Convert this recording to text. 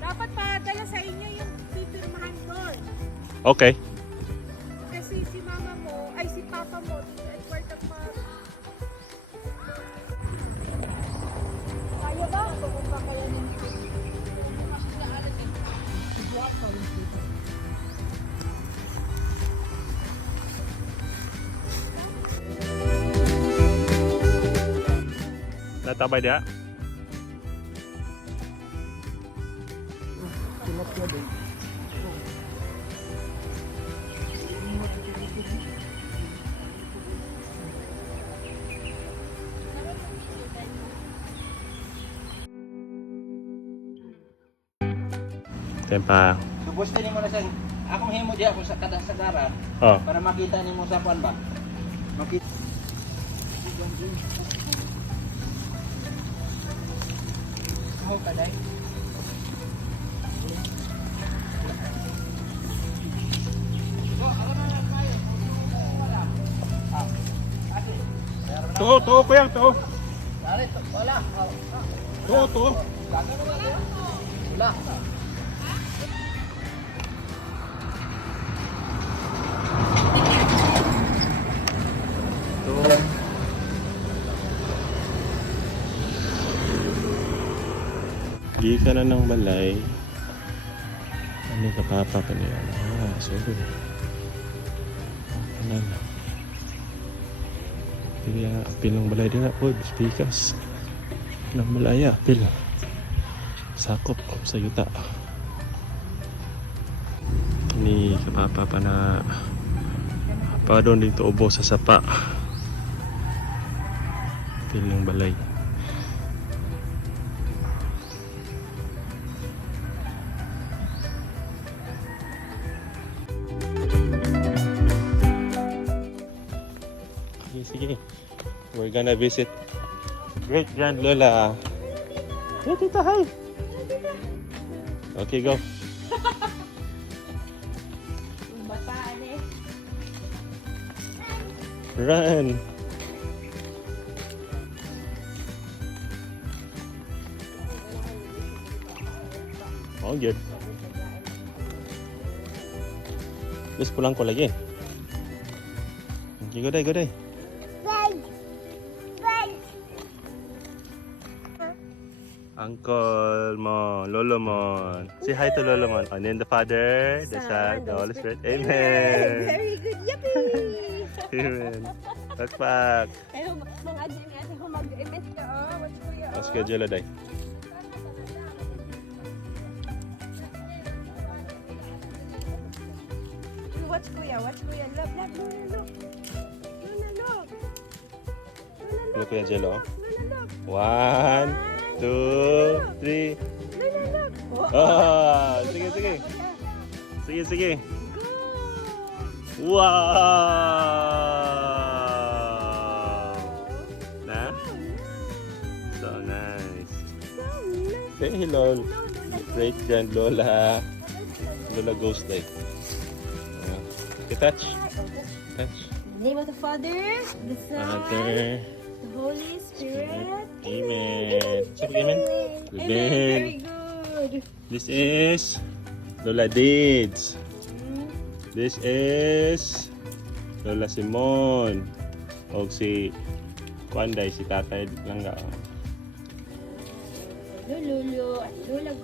Dapat padala sa inyo yung pipirmahan doon. Okay. Kasi si mama mo, ay si papa mo, ay part of kaya ba? Kung pa kaya ng Natabay dia. Tempa. Subuste nimo na sa akong himo diha kung sa kadasagaran Oh. para makita nimo sa kuan ba. Makita. Oh, kaday. Tuh ko yang tuh. Dali, wala. Tuh. Wala. Di ka na ng balay. Ano ka papa ka niya? Ah, sorry. Ano na? Kaya apil ng balay din ako. Speakers. Ng balaya, apil. Sakop sa yuta. Ni kapapa pa na pa doon dito ubo sa sapa. Apil ng balay. Sige. We're gonna visit Great Grand Lola. Hey, tita, hi. Okay, go. bataan eh. Run. Oh, good. Terus pulang ko lagi. Okay, go day, go day. Uncle Mon, Lolo Mon. Say hi to Lolo Mon. And then the Father, the Son, the Holy Spirit. Amen. Very good, yippee! Amen. Pakpak. Pero mga dyan natin kung mag-emit ka, oh. Watch ko yan. Mas ka jela day. Watch kuya, watch kuya. Look, look, Luna, look. Luna, look. Luna, look. Look ya jelo. Luna, look. 1, 2, 3. Luna, look. Ah, sige, sige. Sige, sige. Go! Wow! Na? So nice. So nice. Say hello. Great Grand Lola. Lola Ghost Day. Okay, touch. Touch. In the name of the Father, the Son, Father. the Holy Spirit. Amen. Sabi amen? Amen. Very good. This is Lola Dids. This is Lola Simon. O si Kwanday, si Tatay Langga. Lolo at Lola